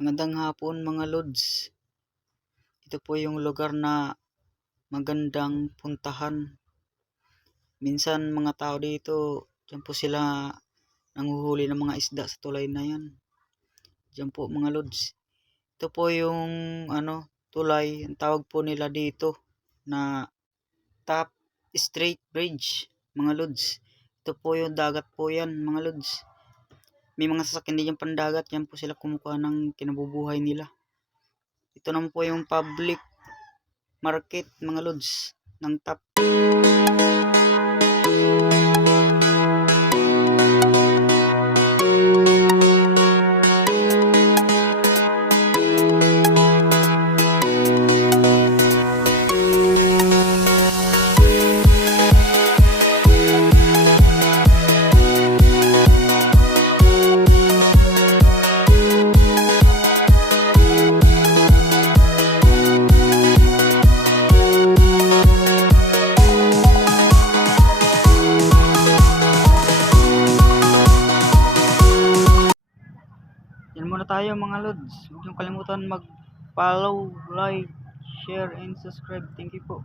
Magandang hapon mga lods. Ito po yung lugar na magandang puntahan. Minsan mga tao dito, dyan po sila nanguhuli ng mga isda sa tulay na yan. Dyan po mga lods. Ito po yung tulay, ang tawag po nila dito na Top Strait Bridge mga lods. Ito po yung dagat po yan mga lods. May mga sasakyan din yung pandagat, yan po sila kumukuha ng kinabubuhay nila. Ito naman po yung public market mga lods ng Top. Yan muna tayo mga lods. Huwag niyong kalimutan mag-follow, like, share, and subscribe. Thank you po.